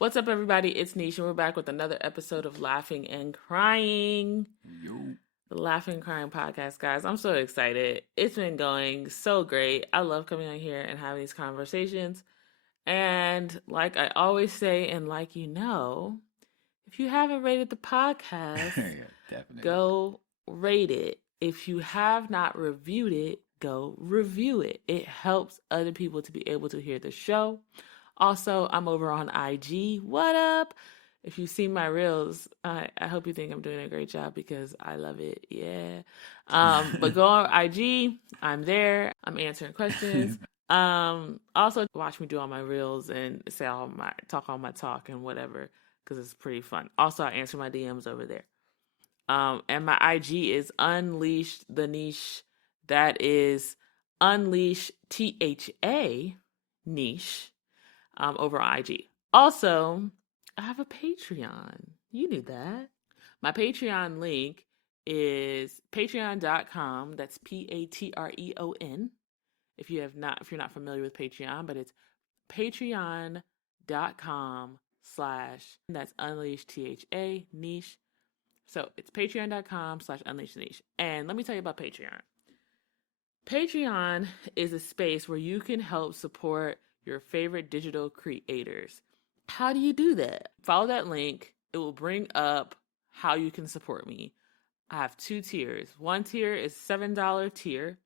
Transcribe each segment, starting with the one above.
What's up, everybody? It's Niche, and we're back with another episode of Laughing and Crying. Yo. The Laughing and Crying podcast, guys. I'm so excited. It's been going so great. I love coming on here and having these conversations. And like I always say, and like you know, if you haven't rated the podcast, Yeah, definitely. go rate it. If you have not reviewed it, go review it. It helps other people to be able to hear the show. Also, I'm over on IG. What up? If you see my reels, I hope you think I'm doing a great job because I love it. Yeah. But go on IG. I'm there. I'm answering questions. Also watch me do all my reels and say all my talk and whatever because it's pretty fun. Also, I answer my DMs over there. And my IG is Unleash the Niche. That is Unleash THA Niche. Over on IG. Also, I have a Patreon. You knew that. My Patreon link is patreon.com. That's Patreon. If you're not familiar with Patreon, but it's patreon.com/ that's unleash THA niche. So it's patreon.com/ unleash niche. And let me tell you about Patreon. Patreon is a space where you can help support your favorite digital creators. How do you do that? Follow that link. It will bring up how you can support me. I have two tiers. One tier is $7 tier,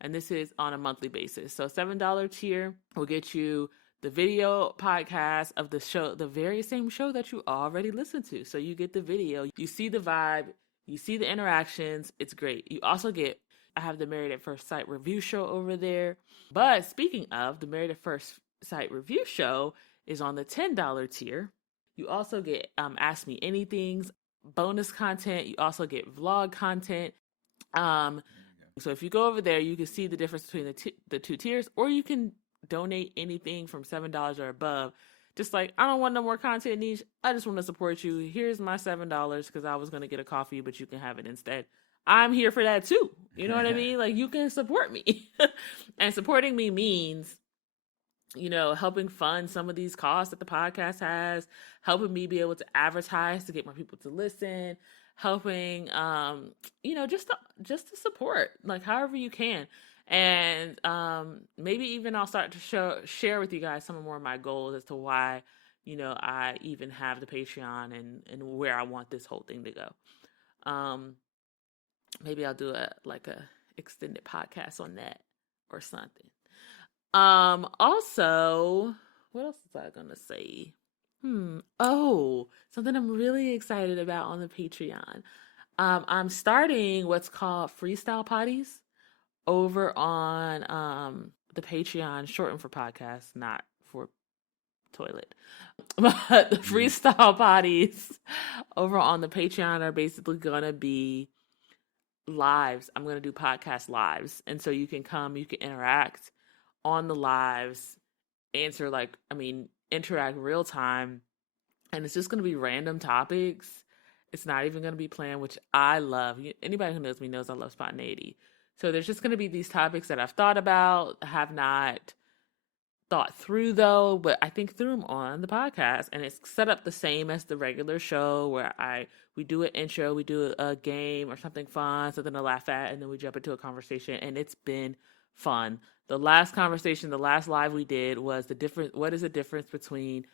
and this is on a monthly basis. So $7 tier will get you the video podcast of the show, the very same show that you already listened to. So you get the video, you see the vibe, you see the interactions. It's great. You also get, I have the Married at First Sight review show over there. But speaking of, the Married at First Sight review show is on the $10 tier. You also get Ask Me Anythings, bonus content. You also get vlog content. So if you go over there, you can see the difference between the two tiers, or you can donate anything from $7 or above. Just like, I don't want no more content, Niche. I just want to support you. Here's my $7 because I was going to get a coffee, but you can have it instead. I'm here for that too. You know what I mean? Like, you can support me. And supporting me means, helping fund some of these costs that the podcast has, helping me be able to advertise to get more people to listen, helping, just to support, like, however you can. And maybe even I'll start to share with you guys some more of my goals as to why, I even have the Patreon and where I want this whole thing to go. Maybe I'll do a extended podcast on that or something. Also, what else was I gonna say? Something I'm really excited about on the Patreon. I'm starting what's called freestyle potties over on the Patreon, shortened for podcast, not for toilet. But the freestyle potties over on the Patreon are basically gonna be lives. I'm gonna do podcast lives, and so you can come, you can interact on the lives, interact real time, and it's just going to be random topics. It's not even going to be planned, which I love. Anybody who knows me knows I love spontaneity. So there's just going to be these topics that I've thought about, have not thought through though, but I think through them on the podcast, and it's set up the same as the regular show where we do an intro, we do a game or something fun, something to laugh at, and then we jump into a conversation, and it's been fun. The last live we did was what is the difference between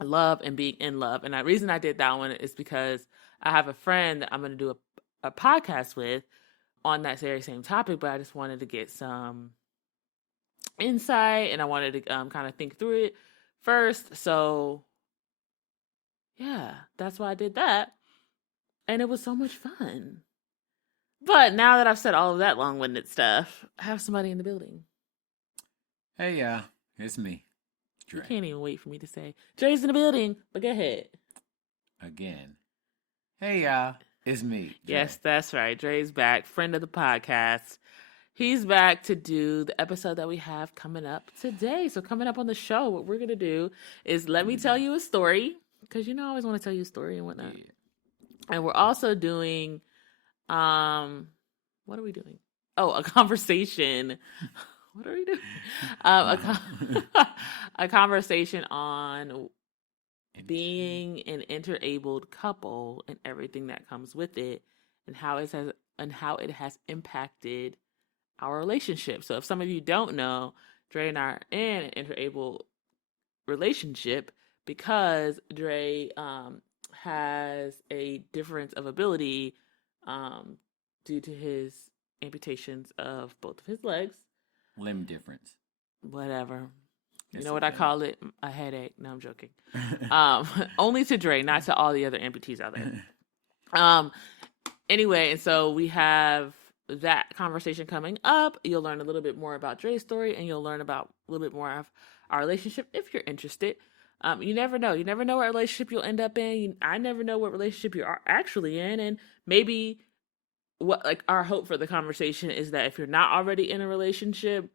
love and being in love. And the reason I did that one is because I have a friend that I'm going to do a podcast with on that very same topic, but I just wanted to get some insight and I wanted to kind of think through it first. So yeah, that's why I did that. And it was so much fun. But now that I've said all of that long-winded stuff, I have somebody in the building. Hey, it's me, Dre. You can't even wait for me to say, Dre's in the building, but go ahead. Again. Hey, it's me, Dre. Yes, that's right. Dre's back, friend of the podcast. He's back to do the episode that we have coming up today. So coming up on the show, what we're going to do is let me tell you a story, because I always want to tell you a story and whatnot. Yeah. And we're also doing... what are we doing? Oh, a conversation What are we doing? A conversation on being an interabled couple and everything that comes with it, and how it has impacted our relationship. So if some of you don't know, Dre and I are in an interabled relationship because Dre has a difference of ability due to his amputations of both of his legs. Limb difference. Whatever. It's You know what okay. I call it? A headache. No, I'm joking. Only to Dre, not to all the other amputees out there. Anyway, and so we have that conversation coming up. You'll learn a little bit more about Dre's story, and you'll learn about a little bit more of our relationship if you're interested. You never know. You never know what relationship you'll end up in. I never know what relationship you are actually in, and maybe what like our hope for the conversation is that if you're not already in a relationship,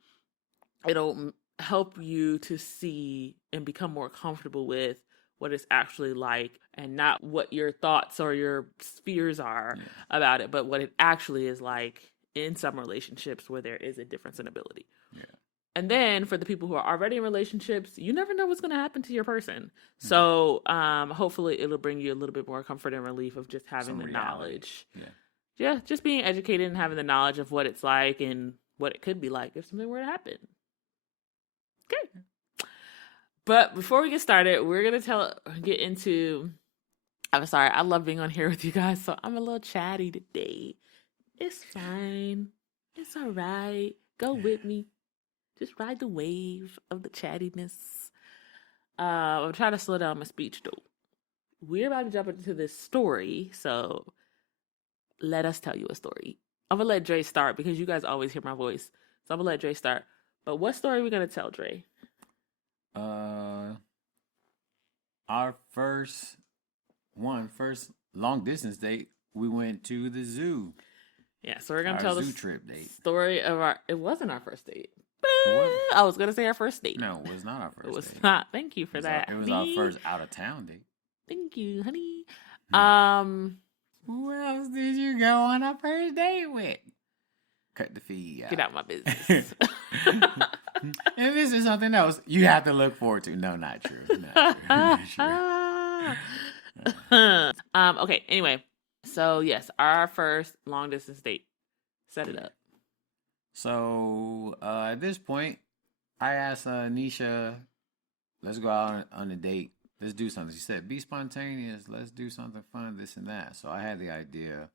it'll help you to see and become more comfortable with what it's actually like, and not what your thoughts or your fears are about it, but what it actually is like in some relationships where there is a difference in ability. Yeah. And then for the people who are already in relationships, you never know what's going to happen to your person. So hopefully it'll bring you a little bit more comfort and relief of just having the knowledge. Yeah, just being educated and having the knowledge of what it's like and what it could be like if something were to happen. Okay. But before we get started, we're going to get into... I'm sorry, I love being on here with you guys, so I'm a little chatty today. It's fine. It's all right. Go with me. Just ride the wave of the chattiness. I'm trying to slow down my speech, though. We're about to jump into this story, so let us tell you a story. I'm going to let Dre start because you guys always hear my voice. So I'm going to let Dre start. But what story are we going to tell, Dre? Our first long distance date, we went to the zoo. Yeah, so we're going to tell the zoo trip date. Story of it wasn't our first date. I was going to say our first date. No, it was not our first date. It was not. Thank you for that. It was our first out of town date. Thank you, honey. Who else did you go on a first date with? Cut the feed out. Get out my business. And this is something else you have to look forward to. No, not true. Not true. Okay, anyway. So, yes, our first long distance date. Set it up. So, at this point, I asked Nisha, let's go out on a date. Let's do something. She said, be spontaneous. Let's do something fun, this and that. So I had the idea.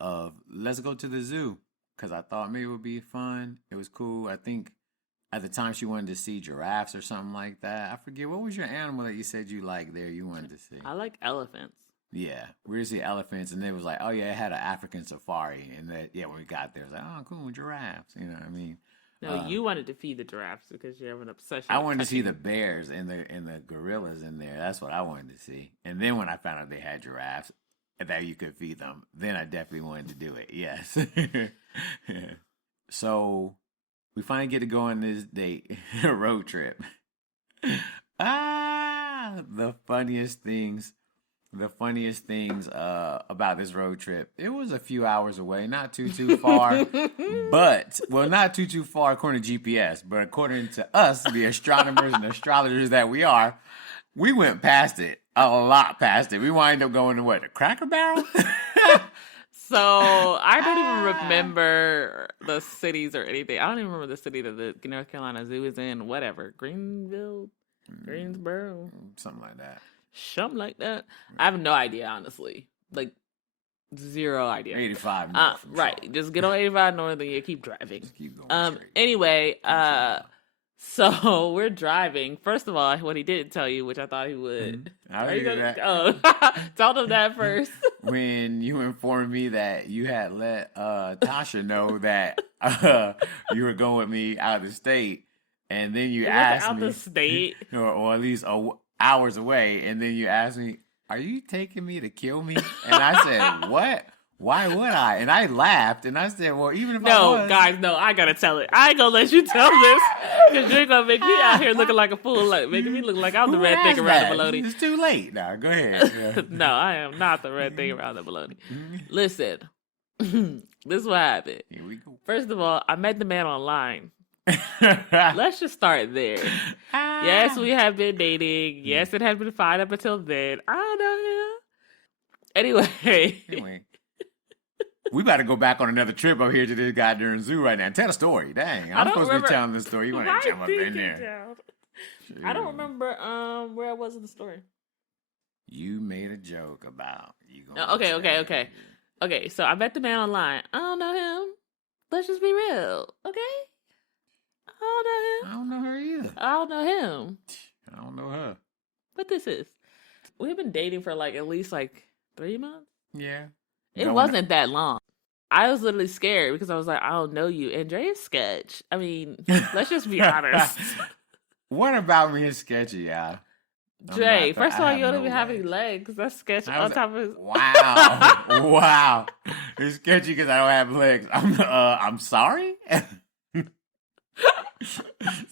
Of let's go to the zoo because I thought maybe it would be fun. It was cool. I think at the time she wanted to see giraffes or something like that. I forget, what was your animal that you said you liked there? You wanted to see. I like elephants. Yeah, we were to see elephants, and it was like, oh yeah, it had an African safari, and that when we got there, it was like, oh cool, giraffes. You know what I mean? No, you wanted to feed the giraffes because you have an obsession. I wanted to see the bears and the gorillas in there. That's what I wanted to see. And then when I found out they had giraffes and that you could feed them, then I definitely wanted to do it. Yes. So we finally get to go on this date, road trip. The funniest things about this road trip. It was a few hours away, not too far, but not too far according to GPS, but according to us, the astronomers and astrologers that we are, we went past it, a lot past it. We wind up going to what, the Cracker Barrel? So I don't even remember the cities or anything. I don't even remember the city that the North Carolina Zoo is in. Whatever, Greensboro, something like that. Something like that. I have no idea, honestly. Like, zero idea. 85 north. Right. Just get on 85 north and you keep driving. Just keep going straight. Anyway, so we're driving. First of all, what he didn't tell you, which I thought he would. Are you gonna? Oh, tell them that first. When you informed me that you had let Tasha know that you were going with me out of the state, and then you asked me out the state, or at least hours away, and then you asked me, "Are you taking me to kill me?" And I said, "What? Why would I?" And I laughed, and I said, "Well, even if I was..." Guys, no, I gotta tell it. I ain't gonna let you tell this, because you're gonna make me out here looking like a fool, like making me look like I'm the red thing around the baloney. It's too late now. Go ahead. Yeah. No, I am not the red thing around the baloney. Listen, This is what happened. Here we go. First of all, I met the man online. Let's just start there. Yes, we have been dating. Yes, it has been fine up until then. I don't know him. Anyway. We about to go back on another trip up here to this goddamn zoo right now. Tell the story. Dang. I'm supposed to be telling the story. You want to jump up in there. I don't remember where I was in the story. You made a joke about you going Okay, so I met the man online. I don't know him. Let's just be real, okay? I don't know her either. I don't know him. I don't know her. What this is? We've been dating for at least 3 months. Yeah. It wasn't that long. I was literally scared because I was like, I don't know you. And Dre is sketch. I mean, let's just be honest. What about me is sketchy, y'all? Dre, first of all, you don't even have any legs. That's sketchy on top of his... Wow. Wow. It's sketchy because I don't have legs. I'm sorry?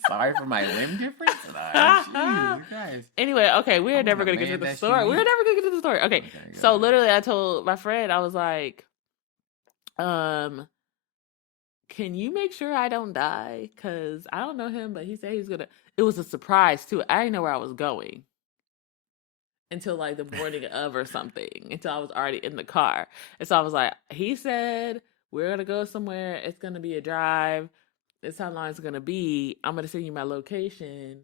Sorry for my limb difference? Jeez, anyway, okay, we're never going to get to the story. Okay, so literally I told my friend, I was like, can you make sure I don't die? Because I don't know him, but he said he's going to... It was a surprise, too. I didn't know where I was going until the morning of or something, until I was already in the car. And so I was like, he said, we're going to go somewhere. It's going to be a drive. This is how long it's going to be. I'm going to send you my location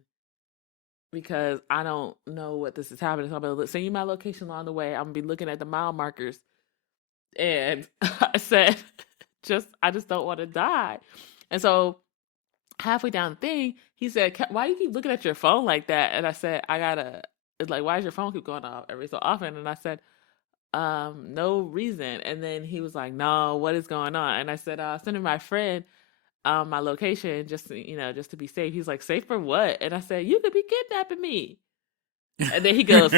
because I don't know what this is happening. So I'm going to send you my location along the way. I'm going to be looking at the mile markers. And I said, I just don't want to die. And so halfway down the thing, he said, why you keep looking at your phone like that? And I said, it's why does your phone keep going off every so often? And I said, no reason. And then he was like, no, what is going on? And I said, I'll send my friend my location just to be safe. He's like, safe for what? And I said, you could be kidnapping me. And then he goes,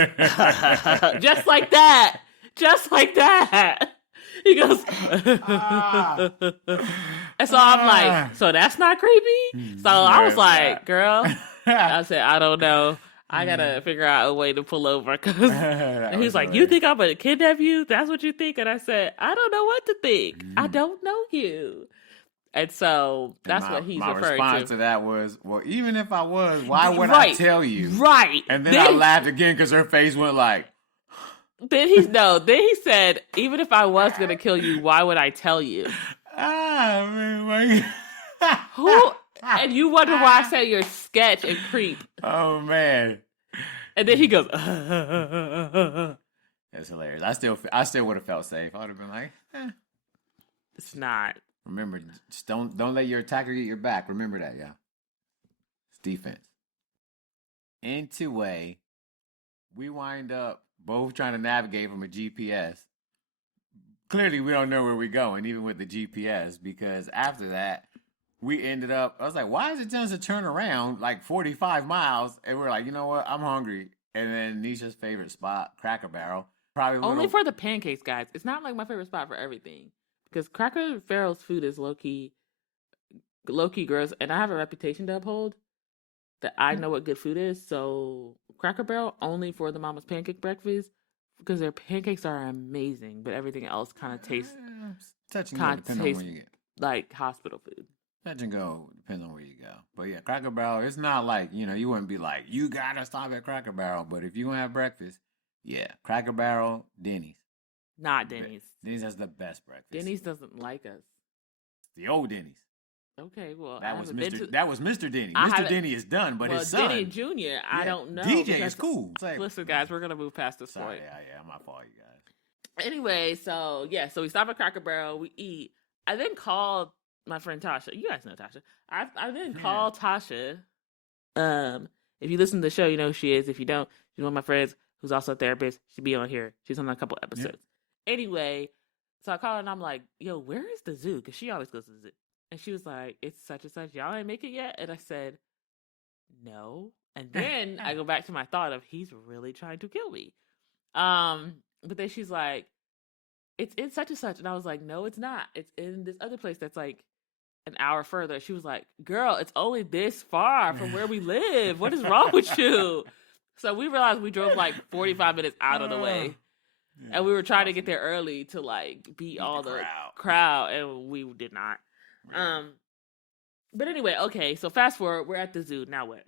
just like that. He goes, and so I'm like, so that's not creepy? So I was like, girl, I said, I don't know. I gotta figure out a way to pull over. And he's like, you think I'm gonna kidnap you? That's what you think? And I said, I don't know what to think. I don't know you. And so that's what he's referring to. My response to that was, well, even if I was, why would I tell you? Right. And then I laughed again because her face went like... Then he said, even if I was going to kill you, why would I tell you? Who? And you wonder why I say you're sketch and creep. Oh, man. And then he goes, That's hilarious. I still would have felt safe. I would have been like, It's not. Remember, just don't let your attacker get your back. Remember that, yeah. It's defense. Anyway, we wind up both trying to navigate from a GPS. Clearly, we don't know where we're going, even with the GPS, because after that, we ended up, I was like, why is it telling us to turn around 45 miles? And we're like, you know what? I'm hungry. And then Nisha's favorite spot, Cracker Barrel. Probably only for the pancakes, guys. It's not my favorite spot for everything. Because Cracker Barrel's food is low-key gross. And I have a reputation to uphold that I know what good food is. So Cracker Barrel only for the Mama's Pancake Breakfast. Because their pancakes are amazing. But everything else kind of tastes... touch and go, depending on where you get. Like hospital food. Touch and go, depends on where you go. But yeah, Cracker Barrel, it's not you wouldn't be like, you gotta stop at Cracker Barrel. But if you want to have breakfast, yeah, Cracker Barrel, Denny's. Not Denny's. Denny's has the best breakfast. Denny's doesn't like us. The old Denny's. Okay, well, that was Mr. Denny. Mr. Denny is done, but his son, Denny Jr., I don't know. DJ is cool. Listen, guys, we're gonna move past this point. Yeah, my fault, you guys. Anyway, so we stop at Cracker Barrel, we eat. I then called my friend Tasha. You guys know Tasha. I then called Tasha. If you listen to the show, you know who she is. If you don't, she's one of my friends who's also a therapist. She'd be on here. She's on a couple episodes. Yep. Anyway, so I called her and I'm like, yo, where is the zoo? Because she always goes to the zoo. And she was like, it's such and such. Y'all ain't make it yet? And I said, no. And then I go back to my thought of he's really trying to kill me. But then she's like, it's in such and such. And I was like, no, it's not. It's in this other place that's an hour further. She was like, girl, it's only this far from where we live. What is wrong with you? So we realized we drove 45 minutes out of the way. And we were trying to get there early to like beat all the crowd, and we did not. Right. But anyway, okay. So fast forward, we're at the zoo. Now what?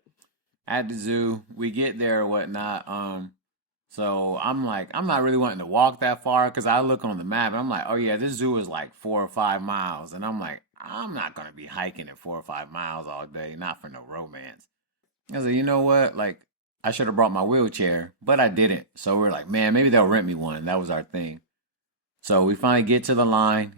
At the zoo, we get there or whatnot. So I'm like, I'm not really wanting to walk that far because I look on the map and I'm like, oh yeah, this zoo is like 4 or 5 miles, and I'm like, I'm not gonna be hiking at 4 or 5 miles all day, not for no romance. I was like, you know what? Like, I should have brought my wheelchair, but I didn't. So we're like, man, maybe they'll rent me one. That was our thing. So we finally get to the line,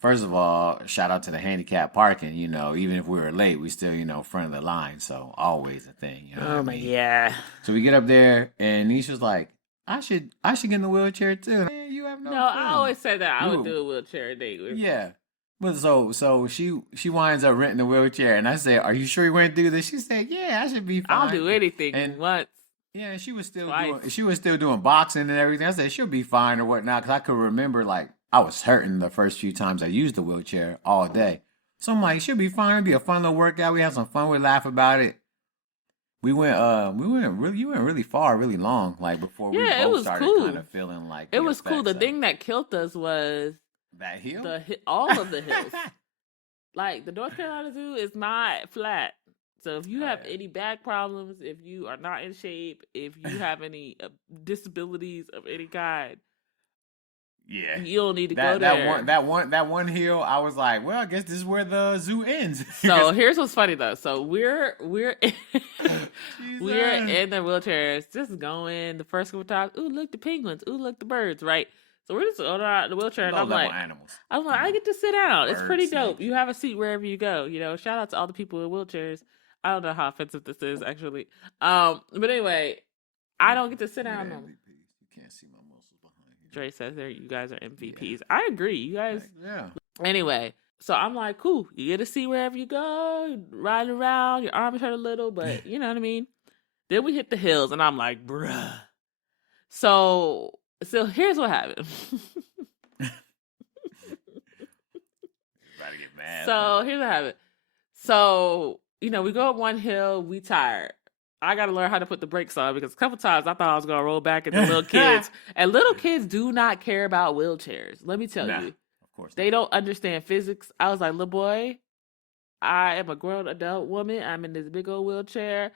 first of all, shout out to the handicap parking, even if we were late, we still, front of the line. So always a thing, Oh my, yeah. So we get up there and Nish was like, I should get in the wheelchair too. Man, you have no No, I always said that I would do a wheelchair date with. Yeah. But so she winds up renting the wheelchair, and I said, "Are you sure you want to do this?" She said, "Yeah, I should be fine. I'll do anything once." Yeah, she was still doing boxing and everything. I said she'll be fine or whatnot because I could remember like I was hurting the first few times I used the wheelchair all day. So I'm like, she'll be fine. It'll be a fun little workout. We had some fun. We laugh about it. You went really far, really long. Like before we both started kind of feeling like it was cool. The thing that killed us was that hill. All of the hills. Like the North Carolina Zoo is not flat. So if you have any back problems, if you are not in shape, if you have any disabilities of any kind, yeah, you don't need to go there. That one hill, I was like, well, I guess this is where the zoo ends. So here's what's funny though. So we're in the wheelchairs, just going the first couple times. Ooh, look the penguins. Ooh, look the birds. Right. So we're just on the wheelchair, and I'm like, I get to sit down. It's pretty dope. You have a seat wherever you go. Shout out to all the people in wheelchairs. I don't know how offensive this is actually. But anyway, I don't get to sit down. You can't see my muscles behind here. Dre says there, you guys are MVPs. Yeah. I agree. You guys. Yeah. Anyway, so I'm like, cool. You get to see wherever you go, you're riding around. Your arms hurt a little, but you know what I mean. Then we hit the hills, and I'm like, bruh. So here's what happened. About to get mad. So here's what happened. So, we go up one hill, we tired. I got to learn how to put the brakes on because a couple times I thought I was going to roll back into little kids. And little kids do not care about wheelchairs. Let me tell you. Of course. They don't understand physics. I was like, little boy, I am a grown adult woman. I'm in this big old wheelchair.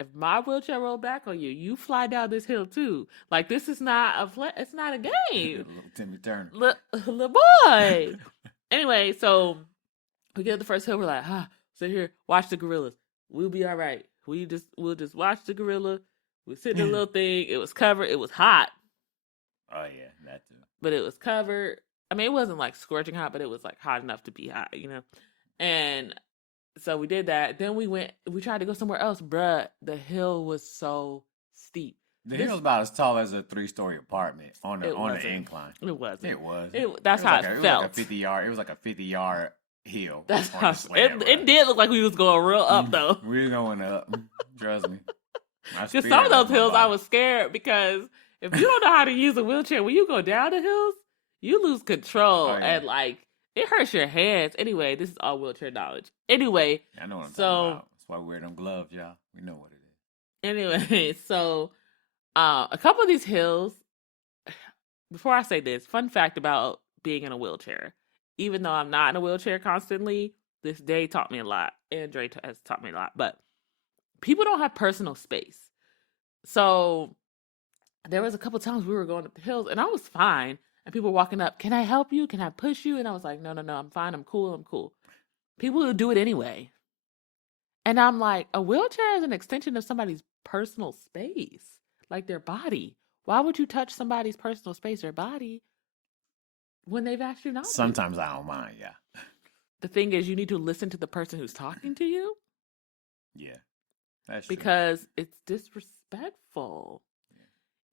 If my wheelchair roll back on you, you fly down this hill too. Like this is not it's not a game. Little Timmy Turner. Little boy. Anyway, so we get to the first hill. We're like, sit here, watch the gorillas. We'll be all right. We'll just watch the gorilla. We sit in a little thing. It was covered. It was hot. Oh yeah, that too. But it was covered. I mean, it wasn't like scorching hot, but it was like hot enough to be hot, And so we did that. Then we tried to go somewhere else. Bruh, the hill was so steep. The hill's about as tall as a 3-story apartment on the incline. It wasn't. It was. That's how it felt. It was like a 50-yard hill. That's how it did look like we was going real up though. We were going up. Trust me. Because some of those hills I was scared because if you don't know how to use a wheelchair, when you go down the hills, you lose control and like it hurts your hands. Anyway, this is all wheelchair knowledge. Anyway, I know what I'm talking about. That's why we wear them gloves, y'all. We know what it is. Anyway, so a couple of these hills, before I say this, fun fact about being in a wheelchair. Even though I'm not in a wheelchair constantly, this day taught me a lot. And Dre has taught me a lot. But people don't have personal space. So there was a couple times we were going up the hills and I was fine. And people were walking up, can I help you? Can I push you? And I was like, no, I'm fine. I'm cool. People will do it anyway. And I'm like, a wheelchair is an extension of somebody's personal space, like their body. Why would you touch somebody's personal space, their body, when they've asked you not to? Sometimes I don't mind, yeah. The thing is, you need to listen to the person who's talking to you. Yeah, that's true. Because it's disrespectful.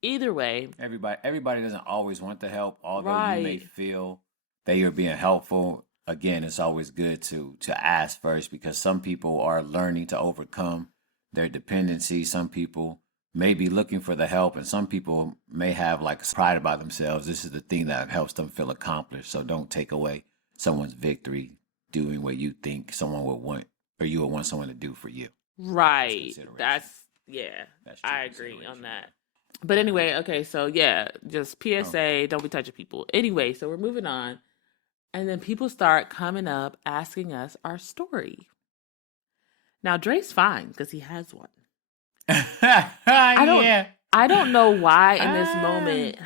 Either way, everybody doesn't always want to help, although you may feel that you're being helpful. Again, it's always good to ask first because some people are learning to overcome their dependency. Some people may be looking for the help, and some people may have like pride about themselves. This is the thing that helps them feel accomplished. So don't take away someone's victory doing what you think someone would want or you would want someone to do for you. Right. That's I agree on that. But anyway, okay, so yeah, just PSA, don't be touching people. Anyway, so we're moving on. And then people start coming up asking us our story. Now Dre's fine because he has one. Yeah. I don't know why in this moment.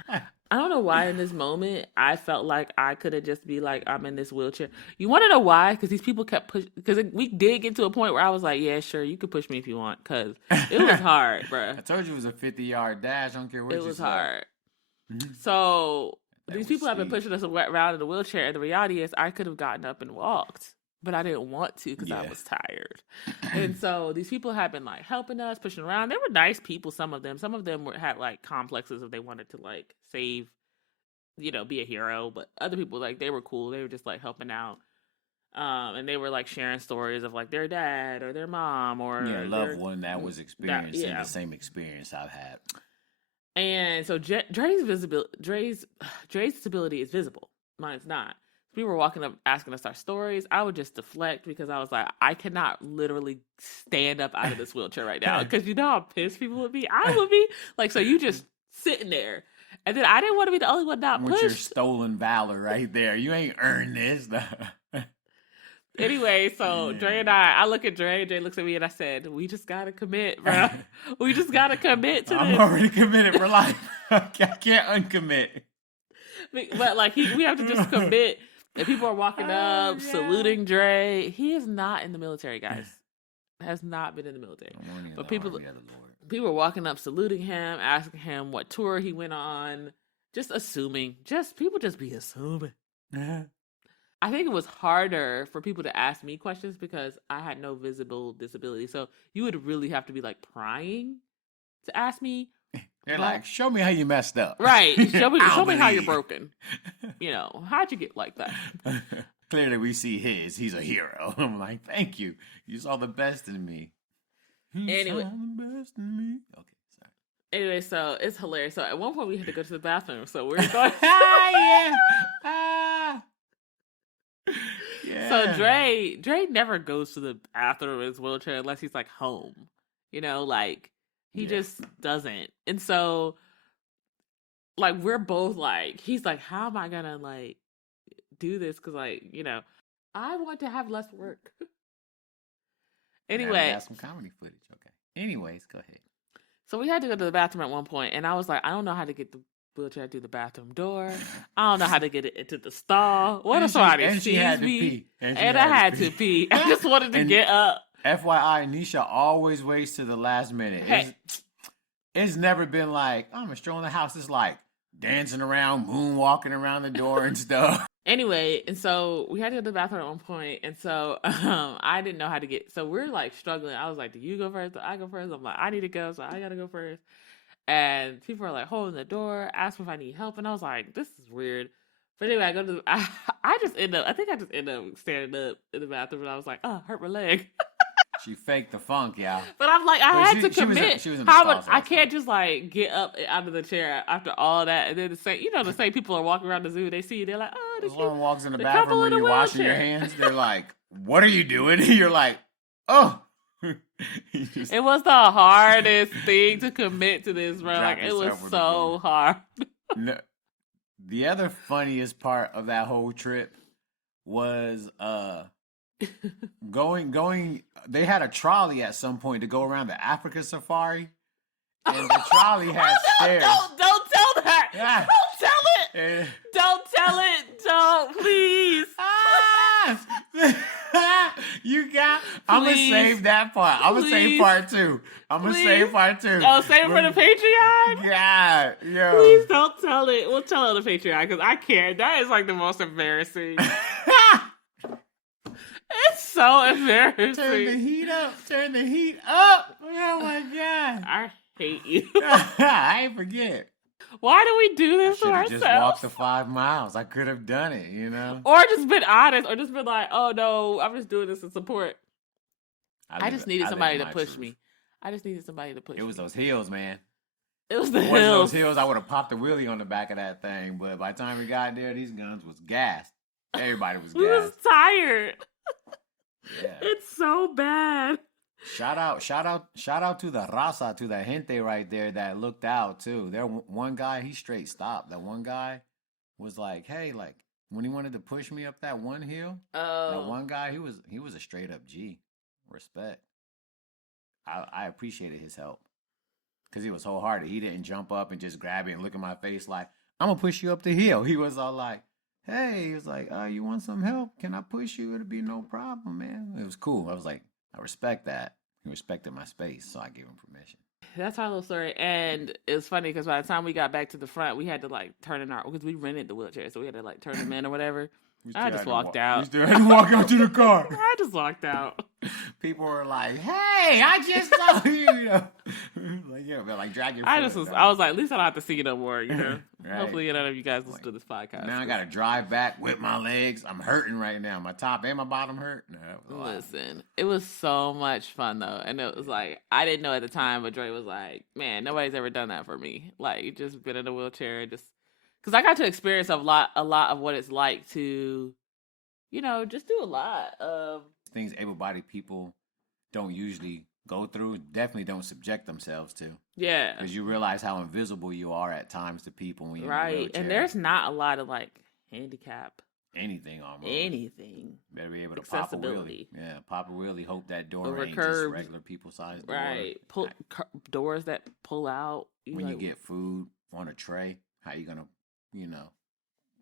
I don't know why in this moment I felt like I could have just be like, I'm in this wheelchair. You want to know why? Because these people kept pushing. Because we did get to a point where I was like, yeah, sure, you can push me if you want. Because it was hard, bruh. I told you it was a 50-yard dash. I don't care what It you was said. hard. Mhm. So That these was people have been sweet. pushing us around in the wheelchair. And the reality is I could have gotten up and walked. But I didn't want to because I Yeah. was tired. And so these people have been like helping us, pushing around. They were nice people, some of them. Some of them had like complexes if they wanted to like save, be a hero. But other people, like, they were cool. They were just like helping out. And they were like sharing stories of like their dad or their mom or Yeah, loved one that was experiencing yeah. the same experience I've had. And so Dre's disability is visible. Mine's not. People were walking up asking us our stories. I would just deflect because I was like, I cannot literally stand up out of this wheelchair right now. Because you know how pissed people would be? I would be. Like, so you just sitting there. And then I didn't want to be the only one not With pushed. your stolen valor right there. You ain't earned this. Anyway, so Yeah. Dre and I look at Dre looks at me and I said, we just got to commit, bro. We just got to commit to I'm this. already committed for life. I can't uncommit. But like we have to just commit. And people are walking up, saluting Dre. He is not in the military, guys. Has not been in the military. But people are walking up, saluting him, asking him what tour he went on, just assuming. People just be assuming. I think it was harder for people to ask me questions because I had no visible disability. So you would really have to be like prying to ask me. They're like, show me how you messed up. Right. Show me how you're broken. How'd you get like that? Clearly we see he's a hero. I'm like, thank you. You saw the best in me. Anyway. Saw the best in me. Okay, sorry. Anyway, so it's hilarious. So at one point we had to go to the bathroom. So we're going. Yeah. So Dre never goes to the bathroom in his wheelchair unless he's like home. Like he just doesn't. And so like we're both like, he's like, how am I gonna like do this? Because like, I want to have less work. Anyway, got some comedy footage. Okay. Anyways, go ahead. So we had to go to the bathroom at one point, and I was like, I don't know how to get the wheelchair through the bathroom door. I don't know how to get it into the stall. What if somebody sees me? And I had to pee. I just wanted to get up. FYI, Nisha always waits to the last minute. Hey. It's never been like, I'm gonna stroll in the house. It's like dancing around, moonwalking around the door and stuff. Anyway, and so we had to go to the bathroom at one point, and so I didn't know how to get. So we're like struggling. I was like, "Do you go first? Do I go first?" I'm like, "I need to go, so I gotta go first." And people are like holding the door, asking if I need help, and I was like, "This is weird." But anyway, I go to. I just end up standing up in the bathroom, and I was like, "Oh, hurt my leg." She faked the funk, yeah. But I'm like, I had to commit. She was in the stalls, I can't just like get up out of the chair after all that, and then the same people are walking around the zoo. They see you, they're like, "Oh, someone walks in the bathroom when you're washing your hands. They're like, "What are you doing?" You're like, "Oh." It was the hardest thing to commit to this, bro. Like it was so hard. No, the other funniest part of that whole trip was going. They had a trolley at some point to go around the Africa safari, and the trolley had stairs. Don't tell that. Yeah. Don't tell it. Don't tell it. Don't, please. I'm gonna save that part. I'm gonna save part two. Oh, save it for the Patreon? Yeah, yo. Please don't tell it. We'll tell it on the Patreon because I can't. That is like the most embarrassing. It's so embarrassing. Turn the heat up. Oh my God. I hate you. I ain't forget. Why do we do this to ourselves? Just walked the 5 miles. I could have done it, Or just been honest, or just been like, oh no, I'm just doing this in support. I just needed somebody to push me. It was those hills, man. It was the hills. Those hills, I would have popped a wheelie on the back of that thing, but by the time we got there, these guns was gassed. Everybody was gassed. We was tired. Yeah. It's so bad. Shout out to the raza, to the gente right there that looked out too. There, one guy, he straight stopped. That one guy was like, "Hey, like when he wanted to push me up that one hill, that Oh, one guy, he was a straight up G. Respect. I appreciated his help because he was wholehearted. He didn't jump up and just grab it and look at my face like, I'm gonna push you up the hill. He was all like, "Hey," he was like, "You want some help? Can I push you? It'll be no problem, man." It was cool. I was like, I respect that. He respected my space, so I gave him permission. that's our little story. And it's funny because by the time we got back to the front, we had to like turn in our, because we rented the wheelchair, so we had to like turn them in or whatever. I just walked out. You still had to walk out to the car. I just walked out. People were like, "Hey, I just saw you." You know? Like, yeah, but like drag your I foot, just was, dog. I was like, at least I don't have to see you no more, you know? Right. Hopefully none of you guys listen to this podcast. Now I gotta drive back with my legs. I'm hurting right now. My top and my bottom hurt. No, that was a lot. Listen, it was so much fun though. And it was like, I didn't know at the time, but Dre was like, man, nobody's ever done that for me. Like, just been in a wheelchair and just, because I got to experience a lot of what it's like to, you know, just do a lot of Things able-bodied people don't usually go through, definitely don't subject themselves to. yeah. Because you realize how invisible you are at times to people when you're in a Right. wheelchair. And there's not a lot of like handicap, anything almost. anything. Better be able to pop a wheelie. Accessibility. Yeah, pop a wheelie. Hope that door Over ain't curbs. just regular people size door. Right. Pull doors that pull out. When you get food on a tray, how you gonna, you know?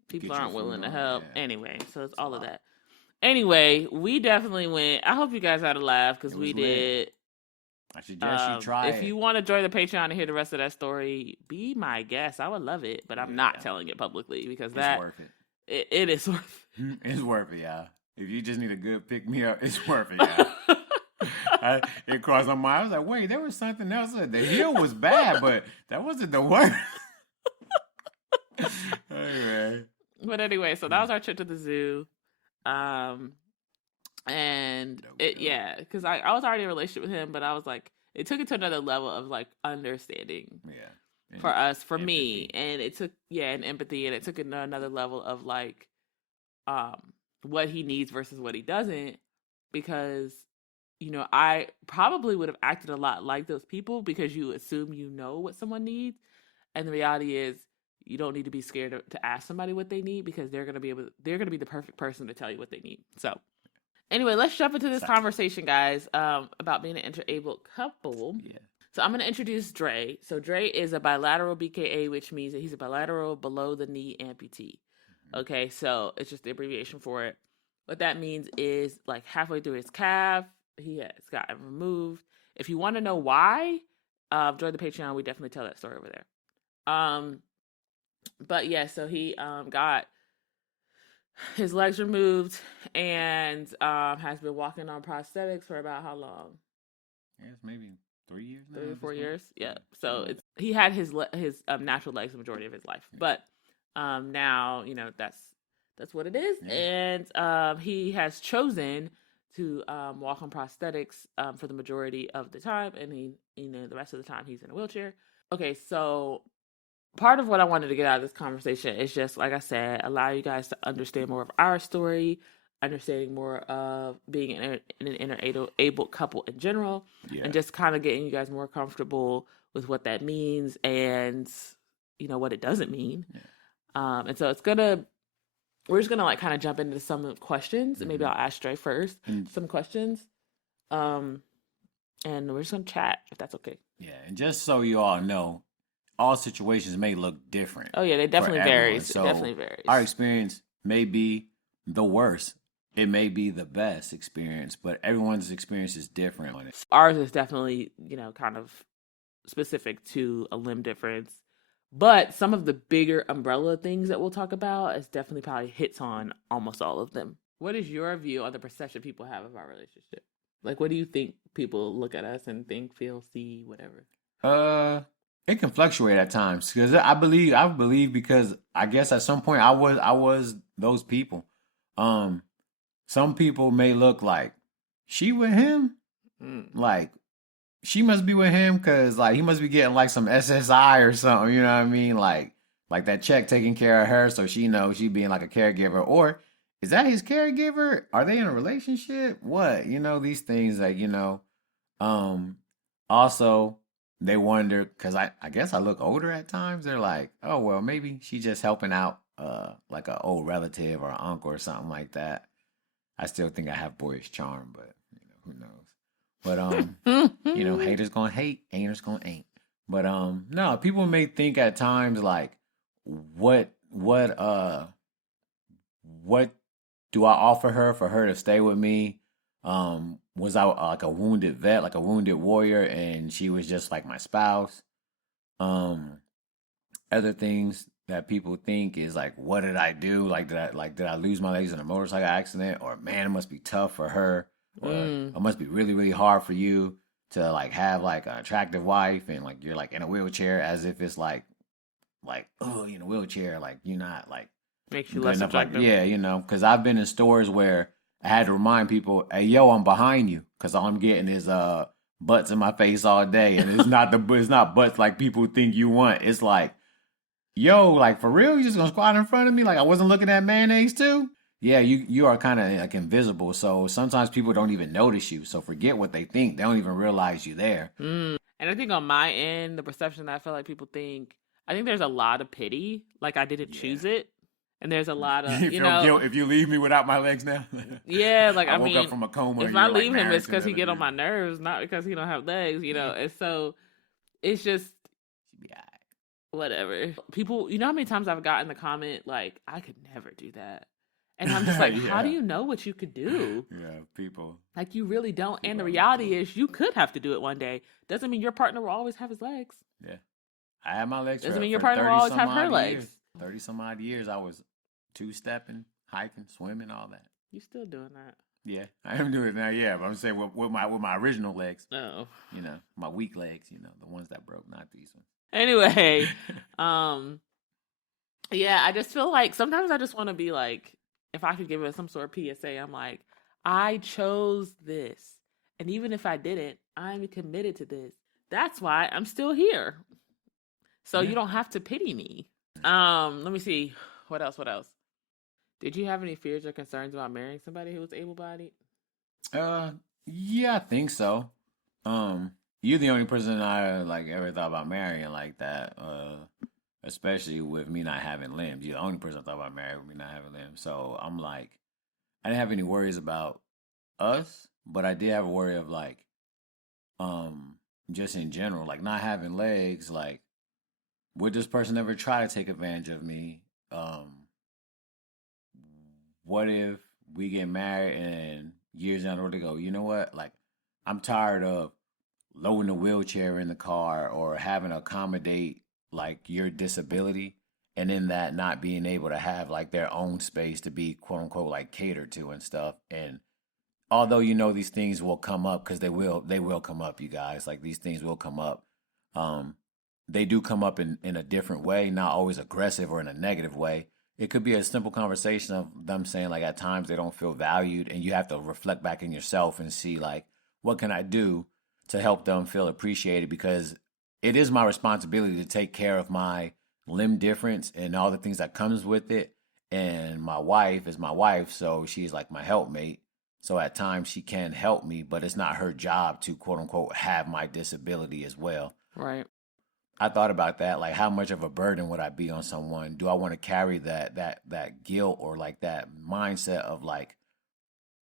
people get your aren't willing food to on, help. yeah. Anyway, so it's It's a all of lot. that. Anyway, we definitely went. I hope you guys had a laugh because It we was lit. did. I suggest you try If it. you want to join the Patreon and hear the rest of that story, be my guest. I would love it, but I'm not Yeah. telling it publicly because It's worth it. it is worth It's worth it, yeah. If you just need a good pick me up, it's worth it, yeah. It crossed my mind. I was like, wait, there was something else. The hill was bad, but that wasn't the worst. Anyway. But anyway, so that was our trip to the zoo. And Dope, it, dope. yeah, because I was already in a relationship with him, but I was like, it took it to another level of like understanding Yeah. for us, for me, empathy. and it took and empathy, and it took it to another level of like, what he needs versus what he doesn't, because you know I probably would have acted a lot like those people because you assume you know what someone needs, and the reality is you don't need to be scared to ask somebody what they need because they're gonna be the perfect person to tell you what they need. So anyway, let's jump into this Exactly. conversation, guys, about being an interabled couple. Yeah. So I'm going to introduce Dre. So Dre is a bilateral BKA, which means that he's a bilateral below the knee amputee. Okay, so it's just the abbreviation for it. What that means is like halfway through his calf, he has gotten removed. If you want to know why, join the Patreon. We definitely tell that story over there. But yeah, so he got his legs removed and has been walking on prosthetics for about how long? Yeah, it's maybe 3 years now. 3 or at 4 this years. point. Yeah. So something like it's he had his natural legs the majority of his life, but now you know that's what it is, Yeah. and he has chosen to walk on prosthetics for the majority of the time, and he the rest of the time he's in a wheelchair. Okay, so part of what I wanted to get out of this conversation is just, like I said, allow you guys to understand more of our story, understanding more of being an interabled couple in general, Yeah. and just kind of getting you guys more comfortable with what that means and, what it doesn't mean. Yeah. And so we're just gonna like kind of jump into some questions, and maybe I'll ask Dre first some questions. And we're just gonna chat if that's okay. Yeah, and just so you all know, all situations may look different. Oh yeah, they definitely for everyone. varies. So It definitely varies. Our experience may be the worst. It may be the best experience, but everyone's experience is different on it. Ours is definitely, kind of specific to a limb difference. But some of the bigger umbrella things that we'll talk about is definitely probably hits on almost all of them. What is your view on the perception people have of our relationship? Like, what do you think people look at us and think, feel, see, whatever? It can fluctuate at times because I believe because I guess at some point I was those people. Some people may look like she with him, like she must be with him because like he must be getting like some SSI or something. You know what I mean? Like that check taking care of her, so she knows she being like a caregiver. Or is that his caregiver? Are they in a relationship? What these things like Also, they wonder because I guess I look older at times. They're like, oh well, maybe she's just helping out, like an old relative or an uncle or something like that. I still think I have boyish charm, but who knows? But haters gonna hate, ain'ters gonna ain't. But no, people may think at times like, what do I offer her for her to stay with me? Was I like a wounded vet, like a wounded warrior, and she was just like my spouse? Um, Other things that people think is like, what did I do? Did I lose my legs in a motorcycle accident? Or man, it must be tough for her, or it must be really really hard for you to like have like an attractive wife and like you're like in a wheelchair, as if it's like oh, you in a wheelchair, like you're not like Makes you good less enough, like attractive. yeah, because I've been in stores where I had to remind people, hey yo, I'm behind you, because all I'm getting is butts in my face all day, and it's not butts like people think you want. It's like, yo, like for real, you just gonna squat in front of me like I wasn't looking at mayonnaise too? Yeah, you are kind of like invisible, so sometimes people don't even notice you. So forget what they think; they don't even realize you there. And I think on my end, the perception that I feel like people think, I think there's a lot of pity. Like I didn't Yeah. choose it. And there's a lot of, You feel guilt if you leave me without my legs now. yeah, like I I woke up mean, from a coma if and I you're like leave him, married it's to because he another get on dude. my nerves, not because he don't have legs, And so it's just She'd be all whatever. People, you know how many times I've gotten the comment like, I could never do that. And I'm just right. like, how do Yeah. you know what you could do? Yeah. People. Like you really don't. And People the have no reality clue. is you could have to do it one day. Doesn't mean your partner will always have his legs. Yeah. I had my legs Doesn't mean your for partner will 30 always some have her odd legs. years. 30 some odd years. I was two stepping, hiking, swimming, all that. You still doing that? Yeah, I am doing it now. Yeah, but I'm saying with my original legs, Oh. my weak legs, the ones that broke, not these ones. Anyway, yeah, I just feel like sometimes I just want to be like, if I could give it some sort of PSA, I'm like, I chose this. And even if I didn't, I'm committed to this. That's why I'm still here. So Yeah. you don't have to pity me. Let me see. What else? What else? Did you have any fears or concerns about marrying somebody who was able bodied? Yeah, I think so. You're the only person I like ever thought about marrying like that. Especially with me not having limbs. You're the only person I thought about marrying with me not having limbs. So I'm like, I didn't have any worries about us, but I did have a worry of like, just in general, like not having legs. Like, would this person ever try to take advantage of me? What if we get married and years down the road they go, you know what? Like, I'm tired of loading a wheelchair in the car or having to accommodate like your disability, and in that not being able to have like their own space to be quote unquote like catered to and stuff. And although these things will come up, because they will come up, you guys, like these things will come up. um they do come up in a different way, not always aggressive or in a negative way. It could be a simple conversation of them saying like at times they don't feel valued, and you have to reflect back in yourself and see like, what can I do to help them feel appreciated, because it is my responsibility to take care of my limb difference and all the things that comes with it. And my wife is my wife, so she's like my helpmate. So at times she can help me, but it's not her job to quote unquote have my disability as well. Right. I thought about that, like how much of a burden would I be on someone? Do I want to carry that guilt or like that mindset of like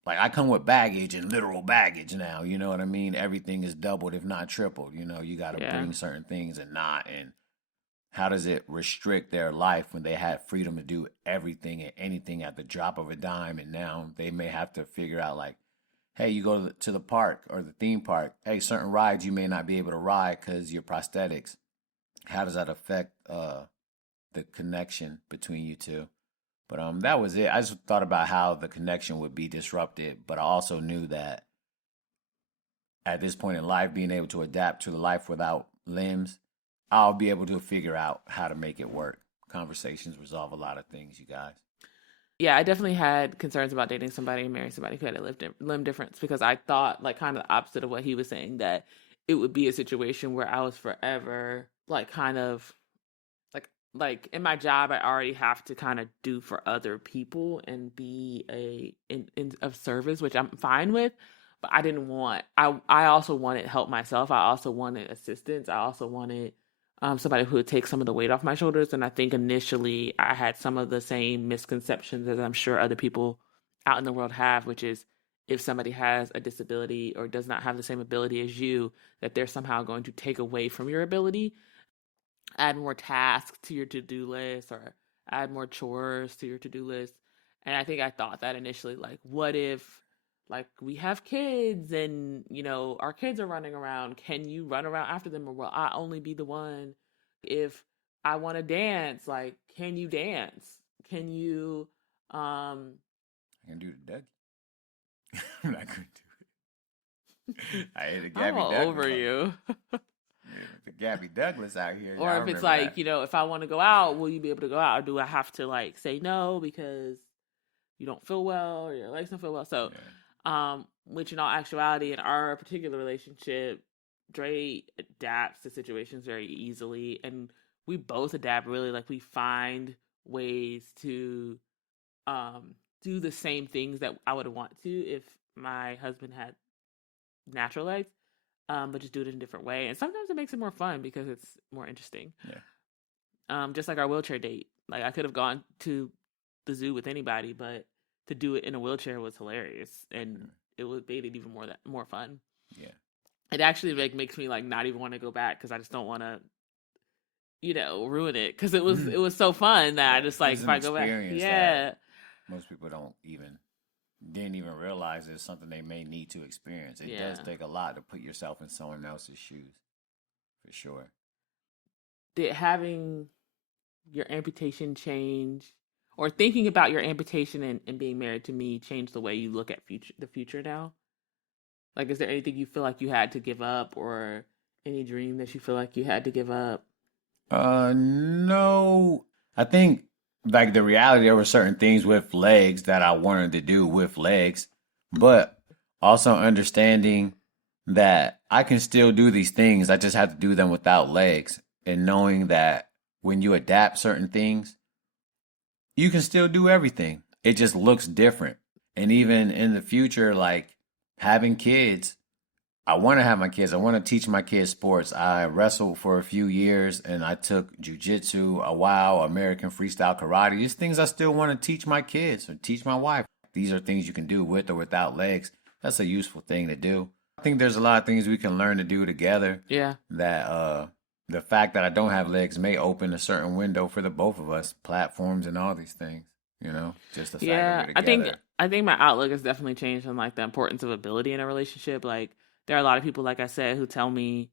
I come with baggage and literal baggage now, you know what I mean? Everything is doubled if not tripled. You got to Yeah. bring certain things and not. And how does it restrict their life when they had freedom to do everything and anything at the drop of a dime, and now they may have to figure out like, hey, you go to the park or the theme park. Hey, certain rides you may not be able to ride because your prosthetics. How does that affect the connection between you two? But that was it. I just thought about how the connection would be disrupted, but I also knew that at this point in life, being able to adapt to the life without limbs, I'll be able to figure out how to make it work. Conversations resolve a lot of things, you guys. Yeah, I definitely had concerns about dating somebody and marrying somebody who had a limb difference, because I thought like kind of the opposite of what he was saying, that it would be a situation where I was forever like kind of like in my job I already have to kind of do for other people and be a in of service, which I'm fine with. but I didn't want, I also wanted help myself. I also wanted assistance. I also wanted somebody who would take some of the weight off my shoulders. And I think initially I had some of the same misconceptions as I'm sure other people out in the world have, which is if somebody has a disability or does not have the same ability as you, that they're somehow going to take away from your ability, add more tasks to your to-do list, or add more chores to your to-do list. And I think I thought that initially, like, what if like we have kids and our kids are running around, can you run around after them, or will I only be the one? If I want to dance, like, can you dance? Can you I can do the Doug. I'm not gonna do it. I hit a I'm Gabby all Douglas. over you. Yeah, the Gabby Douglas out here. Or if it's like, if I want to go out, will you be able to go out? Or do I have to like say no because you don't feel well or your legs don't feel well? So, which in all actuality, in our particular relationship, Dre adapts to situations very easily, and we both adapt really. Like, we find ways to do the same things that I would want to if my husband had natural legs, but just do it in a different way. And sometimes it makes it more fun because it's more interesting. Yeah. Just like our wheelchair date. Like, I could have gone to the zoo with anybody, but to do it in a wheelchair was hilarious, and it made it even more fun. Yeah. It actually like makes me like not even want to go back because I just don't want to, ruin it, because it was so fun that I just like, if I go back, most people didn't even realize it's something they may need to experience. It does take a lot to put yourself in someone else's shoes, for sure. Did having your amputation change, or thinking about your amputation and being married to me, change the way you look at the future now? Like, is there anything you feel like you had to give up, or any dream that you feel like you had to give up? No. I think like the reality, there were certain things with legs that I wanted to do with legs, but also understanding that I can still do these things. I just have to do them without legs, and knowing that when you adapt certain things, you can still do everything. It just looks different. And even in the future, like having kids, I want to have my kids. I want to teach my kids sports. I wrestled for a few years and I took jujitsu a while, American freestyle karate. These things I still want to teach my kids or teach my wife. These are things you can do with or without legs. That's a useful thing to do. I think there's a lot of things we can learn to do together. Yeah. That the fact that I don't have legs may open a certain window for the both of us, platforms and all these things. Just the fact that we're together. I think my outlook has definitely changed on like the importance of ability in a relationship. Like, there are a lot of people, like I said, who tell me,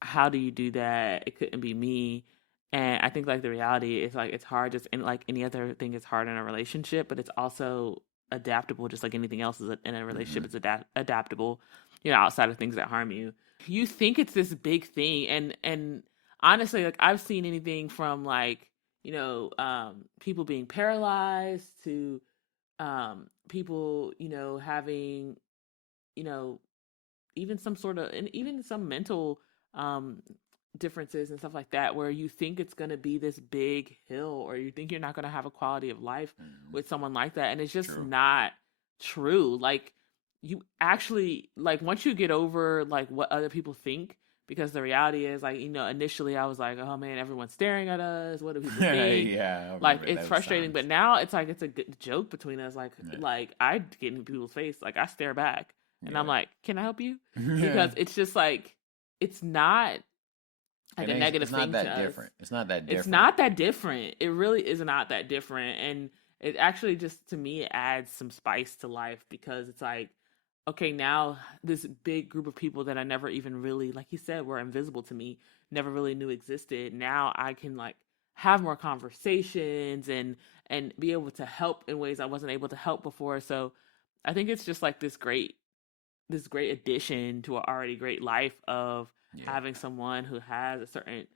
how do you do that? It couldn't be me. And I think like the reality is like, it's hard, just in like any other thing is hard in a relationship, but it's also adaptable, just like anything else is in a relationship. It's adaptable, outside of things that harm you. You think it's this big thing, and honestly, like, I've seen anything from like, people being paralyzed to people, having, even some sort of, and even some mental differences and stuff like that, where you think it's going to be this big hill, or you think you're not going to have a quality of life with someone like that, and it's just not true. Like, you actually, like, once you get over like what other people think, because the reality is, like, initially I was like, oh man, everyone's staring at us, what do people think? Yeah, like, it's frustrating, but now it's like, it's a good joke between us. Like, like, I get in people's face, like, I stare back and I'm like, can I help you? Because it's just like, it's not like a negative thing to us. It's not that different. It's not that different. It really is not that different. And it actually just, to me, it adds some spice to life, because it's like, okay, now this big group of people that I never even really, like you said, were invisible to me, never really knew existed. Now I can like have more conversations and be able to help in ways I wasn't able to help before. So I think it's just like this great addition to an already great life of having someone who has a certain,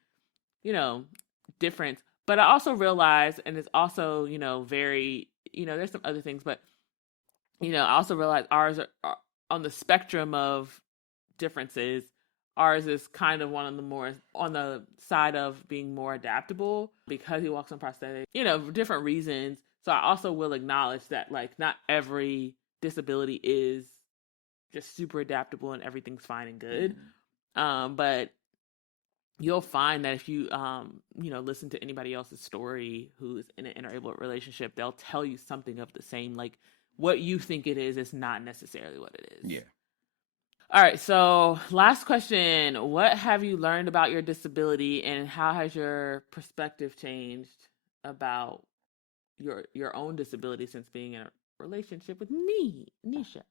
difference. But I also realize, and it's also, very, there's some other things, but I also realize ours are on the spectrum of differences. Ours is kind of one of the more on the side of being more adaptable, because he walks on prosthetics, for different reasons. So I also will acknowledge that, like, not every disability is just super adaptable and everything's fine and good. But you'll find that if you listen to anybody else's story who's in an interabled relationship, they'll tell you something of the same. Like, what you think it is not necessarily what it is. Yeah. All right, so last question. What have you learned about your disability, and how has your perspective changed about your own disability since being in a relationship with me, Nisha?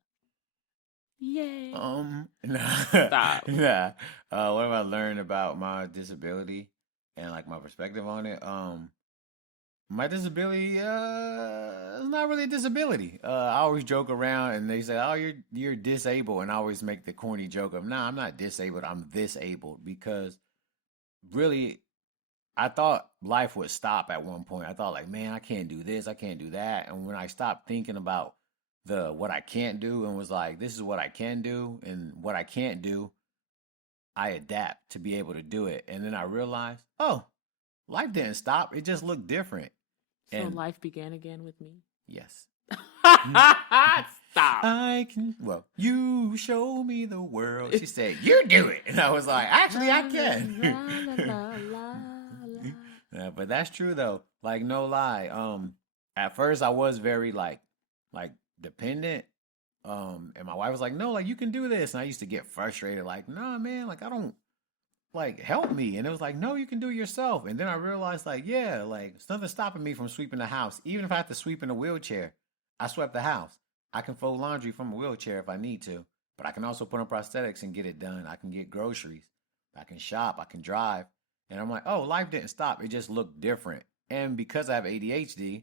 Yay. Stop. Yeah. What have I learned about my disability and like my perspective on it? My disability, it's not really a disability. I always joke around and they say, "Oh, you're disabled," and I always make the corny joke of, "Nah, I'm not disabled. I'm disabled," because really, I thought life would stop at one point. I thought like, man, I can't do this, I can't do that, and when I stopped thinking about the what I can't do and was like, this is what I can do and what I can't do, I adapt to be able to do it, and then I realized, oh, life didn't stop. It just looked different. So life began again with me? Yes. Stop. Well, you show me the world. She said, you do it. And I was like, actually, I can. Yeah, but that's true, though. Like, no lie. At first, I was very, like dependent. And my wife was like, no, like, you can do this. And I used to get frustrated. Like, nah, man, like, I don't. Like, help me. And it was like, no, you can do it yourself. And then I realized, like, yeah, like, there's nothing stopping me from sweeping the house. Even if I have to sweep in a wheelchair, I swept the house. I can fold laundry from a wheelchair if I need to, but I can also put on prosthetics and get it done. I can get groceries. I can shop. I can drive. And I'm like, oh, life didn't stop. It just looked different. And because I have ADHD,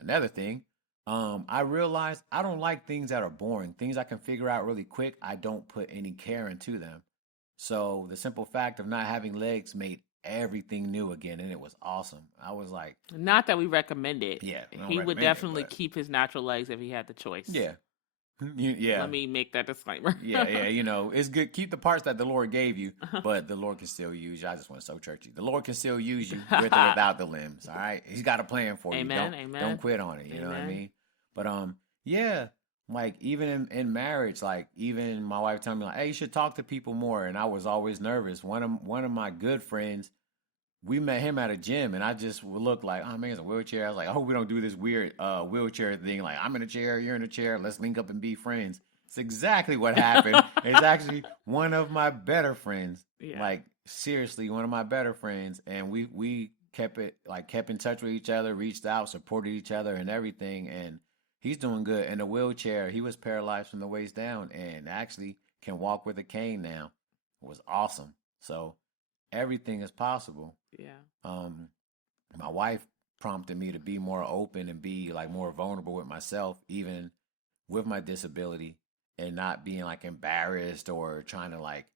another thing, I realized I don't like things that are boring. Things I can figure out really quick, I don't put any care into them. So the simple fact of not having legs made everything new again, and it was awesome. I was like, not that we recommend it. Yeah, he would definitely keep his natural legs if he had the choice. Yeah, yeah. Let me make that disclaimer. Yeah. It's good. Keep the parts that the Lord gave you, but the Lord can still use you. I just went so churchy. The Lord can still use you with or without the limbs. All right, He's got a plan for you. Amen. Don't quit on it. You know what I mean? But yeah. Like, even in marriage, like, even my wife told me, like, hey, you should talk to people more. And I was always nervous. One of my good friends, we met him at a gym, and I just would look like, oh, man, it's a wheelchair. I was like, I hope we don't do this weird wheelchair thing. Like, I'm in a chair, you're in a chair. Let's link up and be friends. It's exactly what happened. It's actually one of my better friends. Yeah. Like, seriously, one of my better friends. And we kept in touch with each other, reached out, supported each other and everything. And he's doing good. In a wheelchair, he was paralyzed from the waist down and actually can walk with a cane now. It was awesome. So everything is possible. Yeah. My wife prompted me to be more open and be like more vulnerable with myself, even with my disability, and not being like embarrassed or trying to like,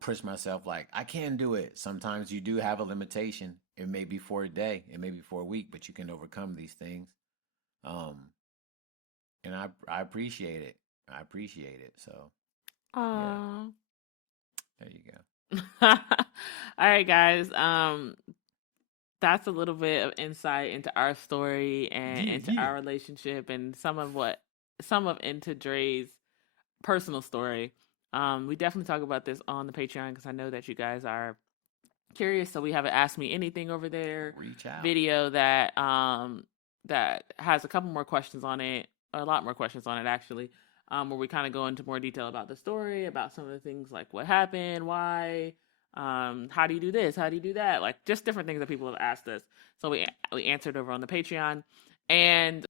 push myself like I can do it. Sometimes you do have a limitation. It may be for a day, it may be for a week, but you can overcome these things. And I appreciate it. I appreciate it. So, yeah. There you go. All right, guys. That's a little bit of insight into our story and into our relationship, and some of into Dre's personal story. We definitely talk about this on the Patreon because I know that you guys are curious. So we have an Ask Me Anything over there video that has a couple more questions on it, or a lot more questions on it actually, where we kind of go into more detail about the story, about some of the things like what happened, why, how do you do this, how do you do that, like just different things that people have asked us. So we answered over on the Patreon. And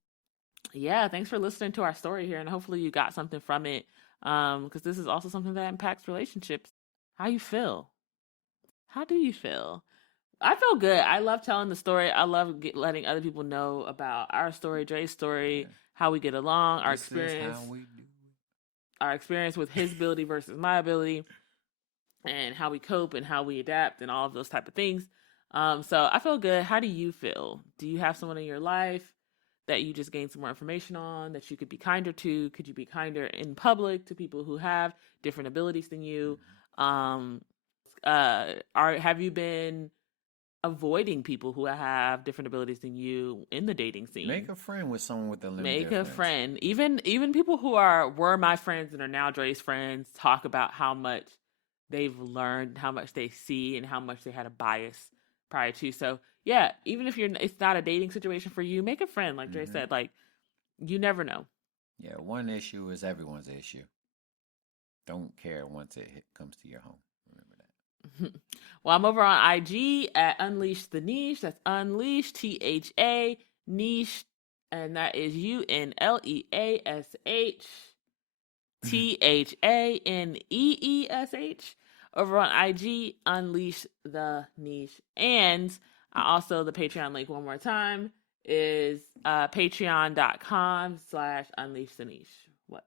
yeah, thanks for listening to our story here, and hopefully you got something from it, because this is also something that impacts relationships. How you feel? How do you feel? I feel good. I love telling the story. I love letting other people know about our story, Dre's story, how we get along, our experience with his ability versus my ability, and how we cope and how we adapt and all of those type of things. So I feel good. How do you feel? Do you have someone in your life that you just gained some more information on, that you could be kinder to? Could you be kinder in public to people who have different abilities than you? Have you been avoiding people who have different abilities than you in the dating scene. Make a friend with someone with a limb Make difference. a friend. Even people who were my friends and are now Dre's friends talk about how much they've learned, how much they see, and how much they had a bias prior to. So yeah, even if it's not a dating situation for you, make a friend. Like Dre said, like you never know. Yeah, one issue is everyone's issue. Don't care once it comes to your home. Remember that. Well, I'm over on IG at Unleash the Niche. That's Unleash THA Niche, and that is UNLEASHTHANEESH. Over on IG, Unleash the Niche. And also the Patreon link one more time is patreon.com/Unleash the Niche. What?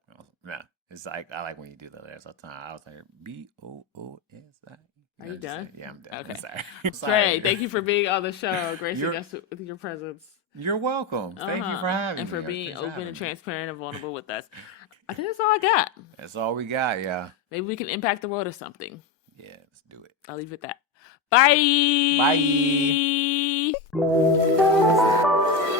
Yeah. It's like, I like when you do the letters all the time. I was like, BOOSI. Are you done? Yeah, I'm done. Okay. I'm sorry. I'm sorry. Trey, thank you for being on the show, gracing us with your presence. You're welcome. Thank you for having me. And for being open and transparent and vulnerable with us. I think that's all I got. That's all we got, yeah. Maybe we can impact the world or something. Yeah, let's do it. I'll leave it at that. Bye. Bye.